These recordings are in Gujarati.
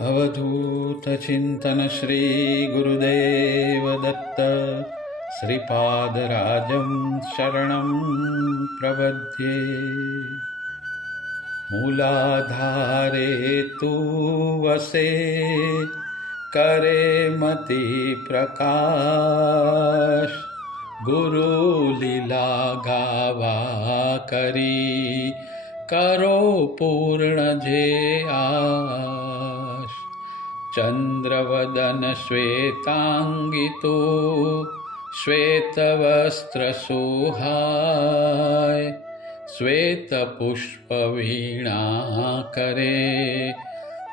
अवधूतचिन्तनश्रीगुरुदेवदत्त श्रीपादराजं शरणं प्रबध्ये मूलाधारे तु वसे करे करेमतिप्रका गुरुलीला गावा करी करो पूर्णजेया। चन्द्रवदनश्वेताङ्गितो श्वेतवस्त्रसोहाय श्वेतपुष्पवीणाकरे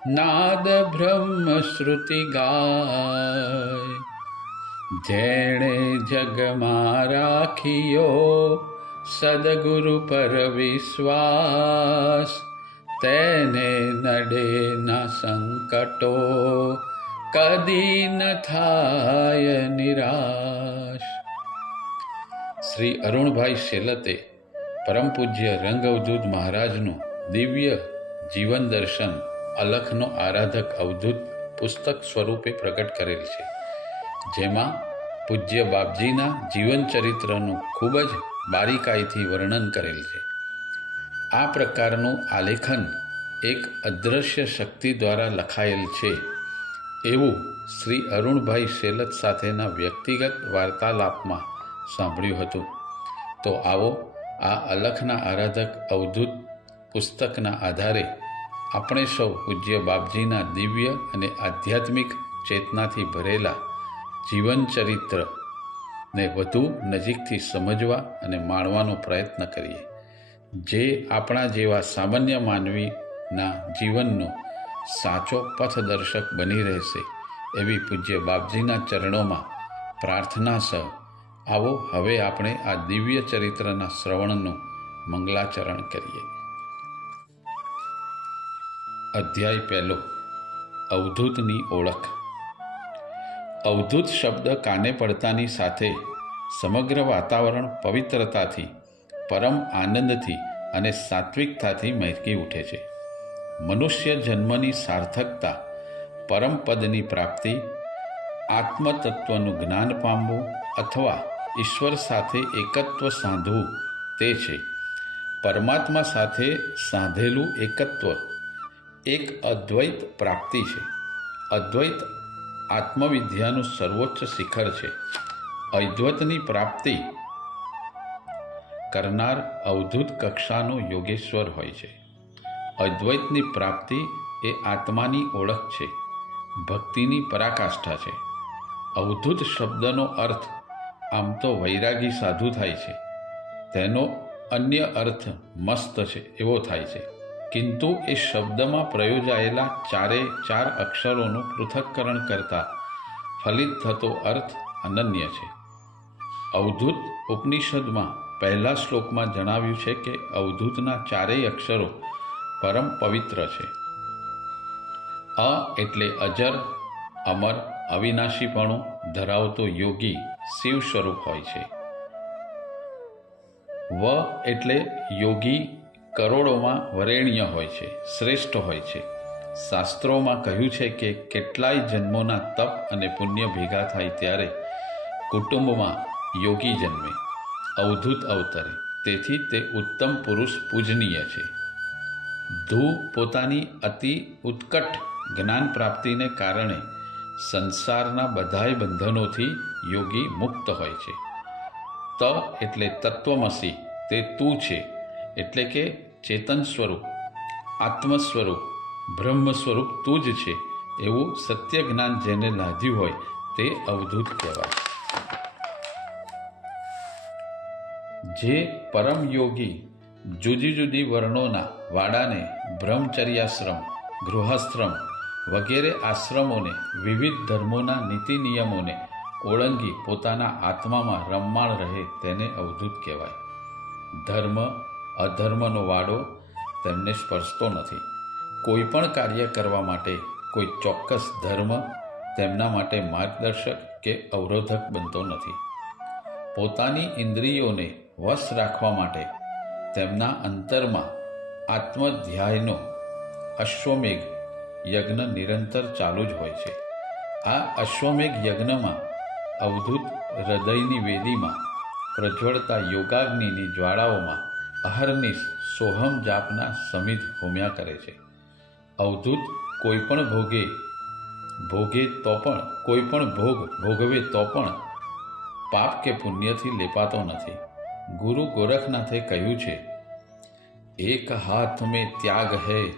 नादब्रह्मश्रुतिगाय। जैणे जगमाराखियो सद्गुरुपरविश्वास તેને નડે ન સંકટો, કદી ન થાય નિરાશ. શ્રી અરુણભાઈ શેલતે પરમ પૂજ્ય રંગ મહારાજનું દિવ્ય જીવન દર્શન, અલખનો આરાધક અવધૂત પુસ્તક સ્વરૂપે પ્રગટ કરેલ છે. જેમાં પૂજ્ય બાપજીના જીવન ચરિત્રનું ખૂબ જ બારીકાઈથી વર્ણન કરેલ છે. આ પ્રકારનું આલેખન એક અદૃશ્ય શક્તિ દ્વારા લખાયેલ છે. એવું શ્રી અરુણભાઈ શેલત સાથેના વ્યક્તિગત વાર્તાલાપમાં સાંભળ્યું હતું. તો આવો આ અલખના આરાધક અવધૂત પુસ્તકના આધારે આપણે સૌ પૂજ્ય બાપજીના દિવ્ય અને આધ્યાત્મિક ચેતનાથી ભરેલા જીવન ચરિત્ર ને વધુ નજીકથી સમજવા અને માણવાનો પ્રયત્ન કરીએ. જે આપણા જેવા સામાન્ય માનવીના જીવનનો સાચો પથદર્શક બની રહેશે, એવી પૂજ્ય બાપજીના ચરણોમાં પ્રાર્થના સહ, આવો હવે આપણે આ દિવ્ય ચરિત્રના શ્રવણનું મંગલાચરણ કરીએ. અધ્યાય પહેલો. અવધૂતની ઓળખ. અવધૂત શબ્દ કાને પડતાની સાથે સમગ્ર વાતાવરણ પવિત્રતાથી પરમ આનંદથી અને સાત્વિકતાથી મહેકી ઉઠે છે. મનુષ્ય જન્મની સાર્થકતા, પરમ પદની પ્રાપ્તિ, આત્મતત્વનું જ્ઞાન પામવું અથવા ઈશ્વર સાથે એકત્વ સાંધવું તે છે. પરમાત્મા સાથે સાંધેલું એકત્વ એક અદ્વૈત પ્રાપ્તિ છે. અદ્વૈત આત્મવિદ્યાનું સર્વોચ્ચ શિખર છે. અદ્વૈતની પ્રાપ્તિ કરનાર અવધૂત કક્ષાનો યોગેશ્વર હોય છે. અદ્વૈતની પ્રાપ્તિ એ આત્માની ઓળખ છે. ભક્તિની પરાકાષ્ઠા છે. અવધૂત શબ્દનો અર્થ આમ તો વૈરાગી સાધુ થાય છે. તેનો અન્ય અર્થ મસ્ત છે એવો થાય છે. કિંતુ એ શબ્દમાં પ્રયોજાયેલા ચારે ચાર અક્ષરોનું પૃથક્કરણ કરતા ફલિત થતો અર્થ અનન્ય છે. અવધૂત ઉપનિષદમાં પહેલા શ્લોકમાં જણાવ્યું છે કે અવધૂતના ચારેય અક્ષરો પરમ પવિત્ર છે. અ એટલે અજર, અમર, અવિનાશીપણું, ધરાવતો યોગી, શિવ સ્વરૂપ હોય છે. વ એટલે યોગી, કરોડોમાં વરેણ્ય હોય છે, શ્રેષ્ઠ હોય છે. શાસ્ત્રોમાં કહ્યું છે કે કેટલાય જન્મોના તપ અને પુણ્ય ભેગા થાય ત્યારે કુટુંબમાં યોગી જન્મે. અવધૂત અવતરે. તેથી તે ઉત્તમ પુરુષ પૂજનીય છે. ધૂ પોતાની અતિ ઉત્કટ જ્ઞાન પ્રાપ્તિને કારણે સંસારના બધાય બંધનોથી યોગી મુક્ત હોય છે. ત એટલે તત્વમસી, તે તું છે, એટલે કે ચેતન સ્વરૂપ આત્મ સ્વરૂપ બ્રહ્મ સ્વરૂપ તું જ છે, એવું સત્ય જ્ઞાન જેને લાધ્યું હોય તે અવધૂત કહેવાય. જે પરમ યોગી જુદી જુદી વર્ણોના વાડાને બ્રહ્મચર્યાશ્રમ, ગૃહસ્થ્રમ વગેરે આશ્રમોને, વિવિધ ધર્મોના નીતિ નિયમોને ઓળંગી પોતાના આત્મામાં રમમાણ રહે તેને અવધૂત કહેવાય. ધર્મ, અધર્મનો વાડો તેમને સ્પર્શતો નથી. કોઈ પણ કાર્ય કરવા માટે કોઈ ચોક્કસ ધર્મ તેમના માટે માર્ગદર્શક કે અવરોધક બનતો નથી. પોતાની ઇન્દ્રિયોને વશ રાખવા માટે તેમના અંતરમાં આત્મધ્યાયનો અશ્વમેઘ યજ્ઞ નિરંતર ચાલુ જ હોય છે. આ અશ્વમેઘ યજ્ઞમાં અવધૂત હૃદયની વેદીમાં પ્રજ્વળતા યોગાગ્નિની જ્વાળાઓમાં અહર્નિશ સોહમ જાપના સમિત હોમ્યા કરે છે. અવધૂત કોઈ પણ ભોગે ભોગે તો પણ, કોઈ પણ ભોગ ભોગવે તો પણ પાપ કે પુણ્યથી લેપાતો નથી. ગુરુ ગોરખનાથે કહ્યું છે, એક હાથ મેં ત્યાગ હૈ,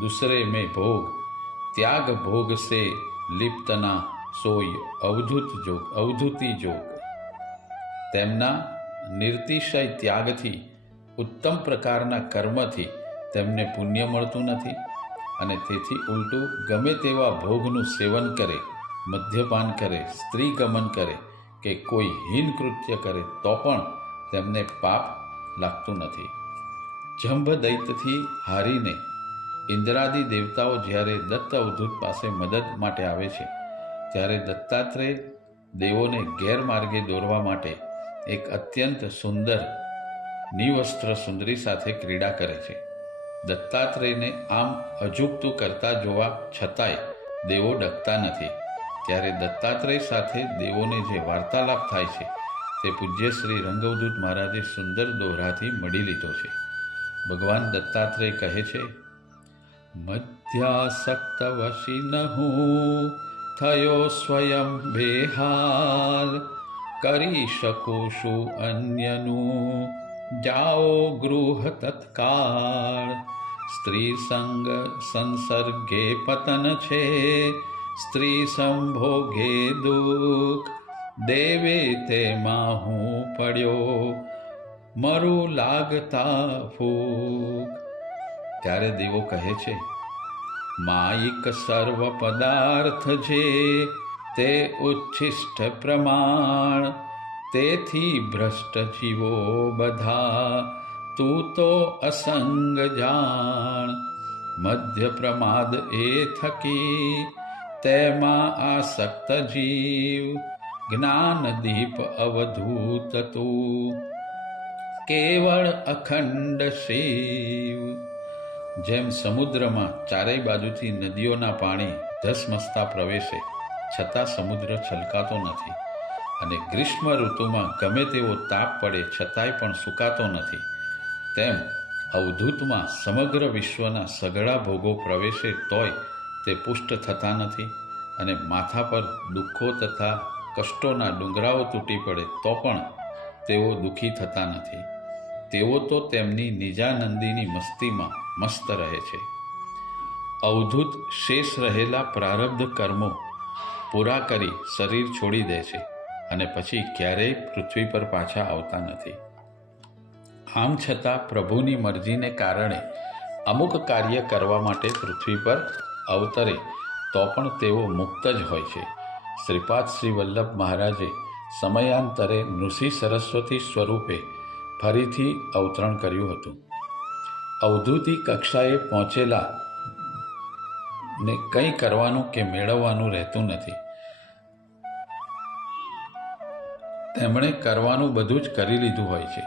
દુસરે મેં ભોગ. ત્યાગ ભોગ સે લિપ્તના સોય અવધૂત જોગ, અવધૂતિ જોગ. તેમના નિર્તિશય ત્યાગથી, ઉત્તમ પ્રકારના કર્મથી તેમને પુણ્ય મળતું નથી અને તેથી ઉલટું ગમે તેવા ભોગનું સેવન કરે, મદ્યપાન કરે, સ્ત્રી ગમન કરે કે કોઈ હીન કૃત્ય કરે તો પણ તેમને પાપ લાગતું નથી. જંભ દૈત્યથી હારીને ઇન્દ્રાદિ દેવતાઓ જ્યારે દત્ત અવધૂત પાસે મદદ માટે આવે છે, ત્યારે દત્તાત્રેય દેવોને ગેરમાર્ગે દોરવા માટે એક અત્યંત સુંદર નિવસ્ત્ર સુંદરી સાથે ક્રીડા કરે છે. દત્તાત્રેયને આમ અજુગતું કરતા જોવા છતાંય દેવો ડકતા નથી. ત્યારે દત્તાત્રેય સાથે દેવોને જે વાર્તાલાપ થાય છે તે પૂજ્ય શ્રી રંગવદૂત મહારાજે સુંદર દોહરાથી મળી લીધો છે. ભગવાન દત્તાત્રેય કહે છે મધ્યાસક્ત વશી હું થયો સ્વયં બેહાર કરી શકો છું અન્યનું, જાઓ ગૃહ તત્કાળ. સ્ત્રી સંગ સંસર્ગે પતન છે, સ્ત્રી સંભોગે દુઃખ. દેવે તેમાં હું પડ્યો, મરું લાગતા ફૂક ત્યારે દેવો કહે છે, માયિક સર્વ પદાર્થ જે તે ઉચ્છિષ્ટ પ્રમાણ, તેથી ભ્રષ્ટ જીવો બધા, તું તો અસંગ જાણ. મધ્ય પ્રમાદ એ થકી તેમાં આસક્ત જીવ જ્ઞાન દીપ અવધૂત તું. કેવળ અખંડ શિવ. જેમ સમુદ્રમાં ચારેય બાજુથી નદીઓના પાણી ધસમસતા પ્રવેશે, છતાં સમુદ્ર છલકાતો નથી અને ગ્રીષ્મ ઋતુમાં ગમે તેવો તાપ પડે, છતાંય પણ સુકાતો નથી. તેમ અવધૂતમાં સમગ્ર વિશ્વના સઘળા ભોગો પ્રવેશે તોય તે પુષ્ટ થતા નથી અને માથા પર દુઃખો તથા કષ્ટોના ડુંગરાઓ તૂટી પડે તો પણ તેઓ દુઃખી થતા નથી. તેઓ તો તેમની નિજાનંદીની મસ્તીમાં મસ્ત રહે છે. અવધૂત શેષ રહેલા પ્રારબ્ધ કર્મો પૂરા કરી શરીર છોડી દે છે અને પછી ક્યારેય પૃથ્વી પર પાછા આવતા નથી. આમ છતાં પ્રભુની મરજીને કારણે અમુક કાર્ય કરવા માટે પૃથ્વી પર અવતરે તો પણ તેઓ મુક્ત જ હોય છે. શ્રીપાદ શ્રી વલ્લભ મહારાજે સમયાંતરે નૃષિ સરસ્વતી સ્વરૂપે ફરીથી અવતરણ કર્યું હતું. અવધૂતી કક્ષાએ પહોંચેલા ને કંઈ કરવાનું કે મેળવવાનું રહેતું નથી. તેમણે કરવાનું બધું જ કરી લીધું હોય છે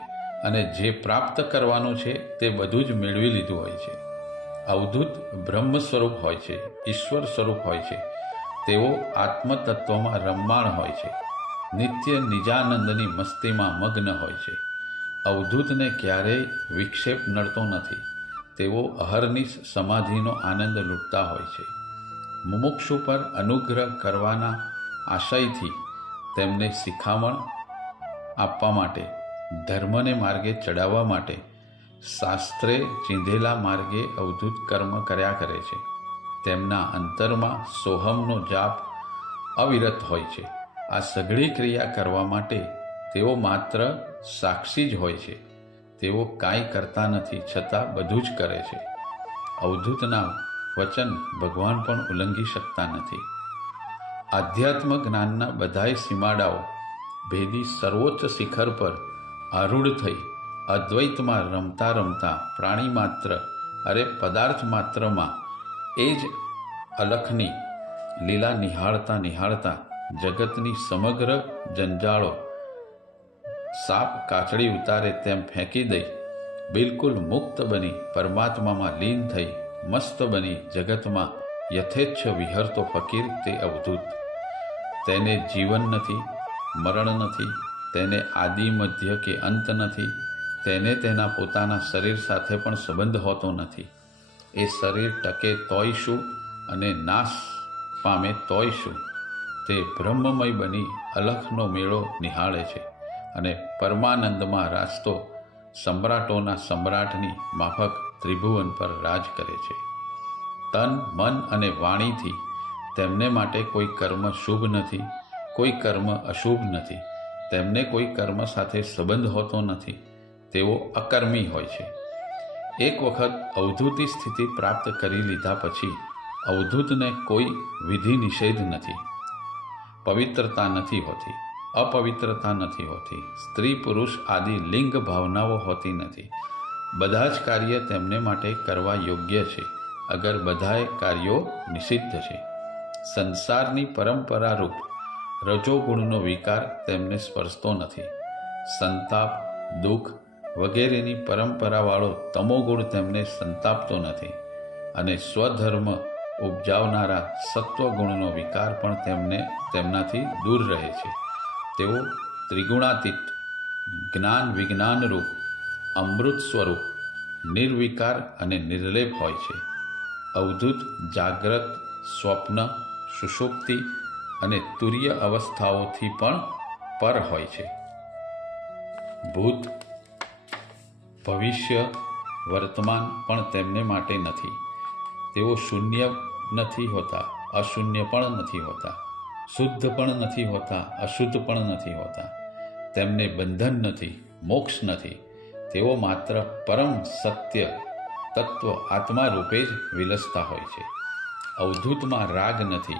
અને જે પ્રાપ્ત કરવાનું છે તે બધું જ મેળવી લીધું હોય છે. અવધૂત બ્રહ્મ સ્વરૂપ હોય છે, ઈશ્વર સ્વરૂપ હોય છે. તેઓ આત્મતત્વમાં રમમાણ હોય છે. નિત્ય નિજાનંદની મસ્તીમાં મગ્ન હોય છે. અવધૂતને ક્યારેય વિક્ષેપ નડતો નથી. તેઓ અહર્નિશ સમાધિનો આનંદ લૂંટતા હોય છે. મુમુક્ષુ પર અનુગ્રહ કરવાના આશયથી તેમને શિખામણ આપવા માટે, ધર્મને માર્ગે ચડાવવા માટે, શાસ્ત્રે ચીંધેલા માર્ગે અવધૂત કર્મ કર્યા કરે છે. તેમના અંતરમાં સોહમનો જાપ અવિરત હોય છે. આ સઘળી ક્રિયા કરવા માટે તેઓ માત્ર સાક્ષી જ હોય છે. તેઓ કાંઈ કરતા નથી, છતાં બધું જ કરે છે. અવધૂતના વચન ભગવાન પણ ઉલ્લંઘી શકતા નથી. આધ્યાત્મ જ્ઞાનના બધાય સીમાડાઓ ભેદી સર્વોચ્ચ શિખર પર આરૂઢ થઈ, અદ્વૈતમાં રમતા રમતા પ્રાણી માત્ર, અરે પદાર્થ માત્રમાં એ જ અલખની લીલા નિહાળતા નિહાળતા જગતની સમગ્ર જંજાળો સાપ કાચડી ઉતારે તેમ ફેંકી દઈ બિલકુલ મુક્ત બની પરમાત્મામાં લીન થઈ મસ્ત બની જગતમાં યથેચ્છ વિહરતો ફકીર તે અવધૂત. તેને જીવન નથી, મરણ નથી, તેને આદિ મધ્ય કે અંત નથી, તેને તેના પોતાના શરીર સાથે પણ સંબંધ હોતો નથી. એ શરીર ટકે તોય શું અને નાશ પામે તોય શું? તે બ્રહ્મમય બની અલખનો મેળો નિહાળે છે અને પરમાનંદમાં રાસ્તો સમ્રાટોના સમ્રાટની માફક ત્રિભુવન પર રાજ કરે છે. તન, મન અને વાણીથી તેમને માટે કોઈ કર્મ શુભ નથી, કોઈ કર્મ અશુભ નથી, તેમને કોઈ કર્મ સાથે સંબંધ હોતો નથી, તેઓ અકર્મી હોય છે. એક વખત અવધૂતી સ્થિતિ પ્રાપ્ત કરી લીધા પછી અવધૂતને કોઈ વિધિ નિષેધ નથી. પવિત્રતા નથી હોતી, અપવિત્રતા નથી હોતી, સ્ત્રી પુરુષ આદિ લિંગ ભાવનાઓ હોતી નથી. બધા જ કાર્ય તેમને માટે કરવા યોગ્ય છે, અગર બધાએ કાર્યો નિષિદ્ધ છે. સંસારની પરંપરારૂપ રજોગુણનો વિકાર તેમને સ્પર્શતો નથી. સંતાપ, દુઃખ વગેરેની પરંપરાવાળો તમોગુણ તેમને સંતાપતો નથી અને સ્વધર્મ ઉપજાવનારા સત્વગુણનો વિકાર પણ તેમને તેમનાથી દૂર રહે છે. તેઓ ત્રિગુણાતીત, જ્ઞાન વિજ્ઞાનરૂપ, અમૃત સ્વરૂપ, નિર્વિકાર અને નિર્લેપ હોય છે. અવધૂત, જાગ્રત, સ્વપ્ન, સુષુપ્તિ અને તુર્ય અવસ્થાઓથી પણ પર હોય છે. ભૂત ભવિષ્ય વર્તમાન પણ તેમને માટે નથી. તેઓ શૂન્ય નથી હોતા, અશૂન્ય પણ નથી હોતા, શુદ્ધ પણ નથી હોતા, અશુદ્ધ પણ નથી હોતા. તેમને બંધન નથી, મોક્ષ નથી. તેઓ માત્ર પરમ સત્ય તત્વ આત્મા રૂપે જ વિલસતા હોય છે. અવધૂતમાં રાગ નથી,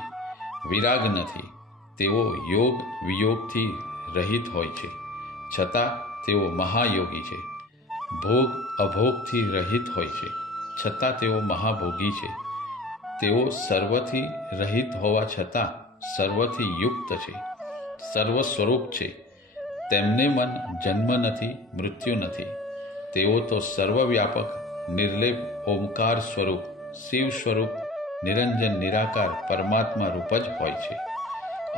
વિરાગ નથી. તેઓ યોગ વિયોગથી રહિત હોય છે. છતાં તેઓ મહાયોગી છે. ભોગ અભોગથી રહિત હોય છે, છતાં તેઓ મહાભોગી છે. તેઓ સર્વથી રહિત હોવા છતાં સર્વથી યુક્ત છે સર્વ સ્વરૂપ છે. તેમને મન જન્મ નથી, મૃત્યુ નથી. તેઓ તો સર્વવ્યાપક, નિર્લેપ, ઓમકાર સ્વરૂપ, શિવ સ્વરૂપ, નિરંજન, નિરાકાર, પરમાત્મા રૂપ જ હોય છે.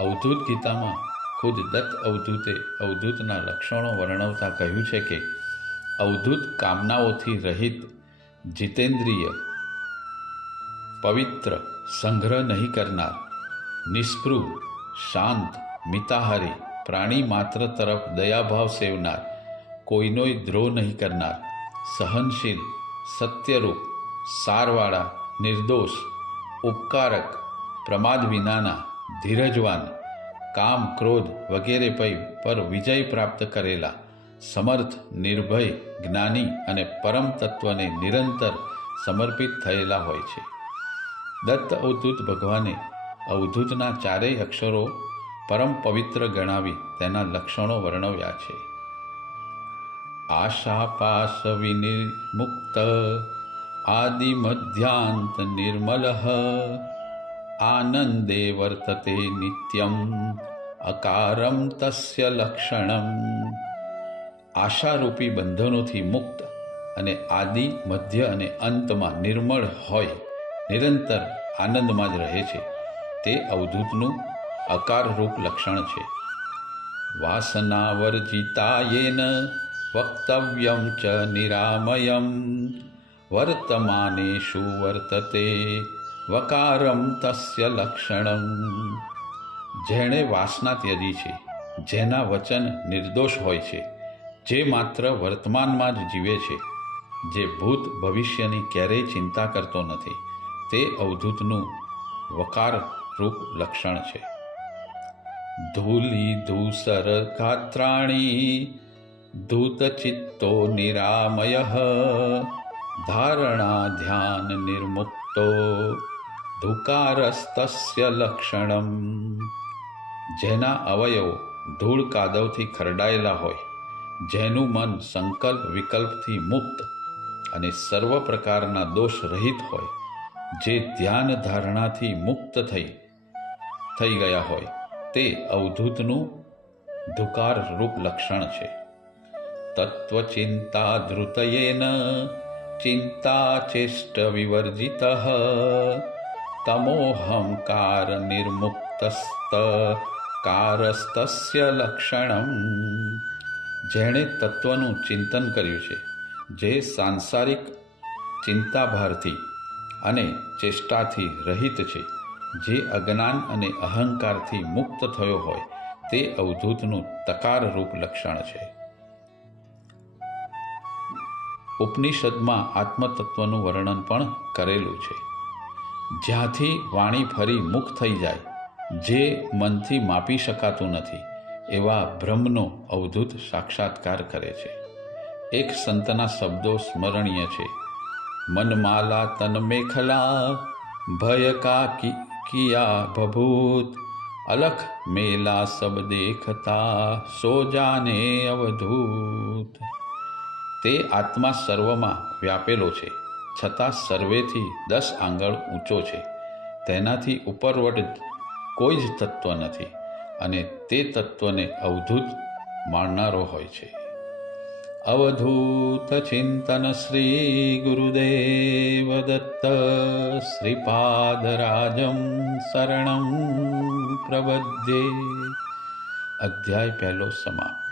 અવધૂત ગીતામાં ખુદ દત્ત અવધૂતે અવધૂતના લક્ષણો વર્ણવતા કહ્યું છે કે અવધૂત કામનાઓથી રહિત જીતેન્દ્રિય પવિત્ર સંગ્રહ નહીં કરનાર નિષ્પૃહ શાંત, મિતાહારી, પ્રાણી માત્ર તરફ દયાભાવ સેવનાર, કોઈનોય દ્રોહ નહીં કરનાર, સહનશીલ, સત્યરૂપ, સારવાળા, નિર્દોષ, ઉપકારક, પ્રમાદ વિનાના, ધીરજવાન, કામ ક્રોધ વગેરે પૈ પર વિજય પ્રાપ્ત કરેલા સમર્થ, નિર્ભય, જ્ઞાની અને પરમ તત્વને નિરંતર સમર્પિત થયેલા હોય છે. દત્ત અવધૂત ભગવાને અવધૂતના ચારેય અક્ષરો પરમ પવિત્ર ગણાવી તેના લક્ષણો વર્ણવ્યા છે. આશા પાશ વિનિર્મુક્ત, આદિ મધ્યાંત નિર્મલ, આનંદે વર્તતે નિત્યમ, અકારમ તસ્ય લક્ષણમ. આશારૂપી બંધનોથી મુક્ત અને આદિ, મધ્ય અને અંતમાં નિર્મળ હોય, નિરંતર આનંદમાં જ રહે છે. તે અવધૂતનું અકારરૂપ લક્ષણ છે. વાસનાવર્જિતાયેન વક્તવ્યમ ચ નિરામયમ વર્તમાનેશુ વર્તતે વકારમ તસ્ય લક્ષણમ જેણે વાસના ત્યજી છે, જેના વચન નિર્દોષ હોય છે. જે માત્ર વર્તમાનમાં જ જીવે છે, જે ભૂત ભવિષ્યની ક્યારેય ચિંતા કરતો નથી, તે અવધૂતનું વકાર રૂપ લક્ષણ છે. ધૂલી ધૂસર ગાત્રાણી ધૂતચિત્તો નિરામય, ધારણા ધ્યાન નિર્મુક્તો, ધુકારસ્તસ્ય લક્ષણમ. જેના અવયવો ધૂળ કાદવથી ખરડાયેલા હોય જેનું મન સંકલ્પ વિકલ્પથી મુક્ત અને સર્વ પ્રકારના દોષ રહિત હોય, જે ધ્યાન ધારણાથી મુક્ત થઈ થઈ ગયા હોય, તે અવધૂતનું ધુકાર રૂપ લક્ષણ છે. તત્વચિંતા ધૃતયેન ચિંતા ચેષ્ટ વિવર્જિત તમોહંકાર નિર્મુક્તસ્ત કારસ્તસ્ય લક્ષણમ. જેણે તત્વનું ચિંતન કર્યું છે, જે સાંસારિક ચિંતાભારથી અને ચેષ્ટાથી રહિત છે, જે અજ્ઞાન અને અહંકારથી મુક્ત થયો હોય, તે અવધૂતનું તકારરૂપ લક્ષણ છે. ઉપનિષદમાં આત્મતત્વનું વર્ણન પણ કરેલું છે. જ્યાંથી વાણી ફરી મુખ થઈ જાય, જે મનથી માપી શકાતું નથી. એવા બ્રહ્મનો અવધૂત સાક્ષાત્કાર કરે છે. એક સંતના શબ્દો સ્મરણીય છે. મનમાલા તન મેખલા, ભય કા કિયા ભભૂત, અલખ મેલા સબ દેખતા, સો જાને અવધૂત. તે આત્મા સર્વમાં વ્યાપેલો છે, છતાં સર્વેથી દસ આંગળ ઊંચો છે. તેનાથી ઉપરવટ કોઈ જ તત્વ નથી. અને તે તત્વને અવધૂત માણનારો હોય છે. અવધૂત ચિંતન શ્રી ગુરુદેવ દત્ત શ્રીપાદરાજમ શરણમ પ્રબધ્યે અધ્યાય પહેલો સમાપ્ત.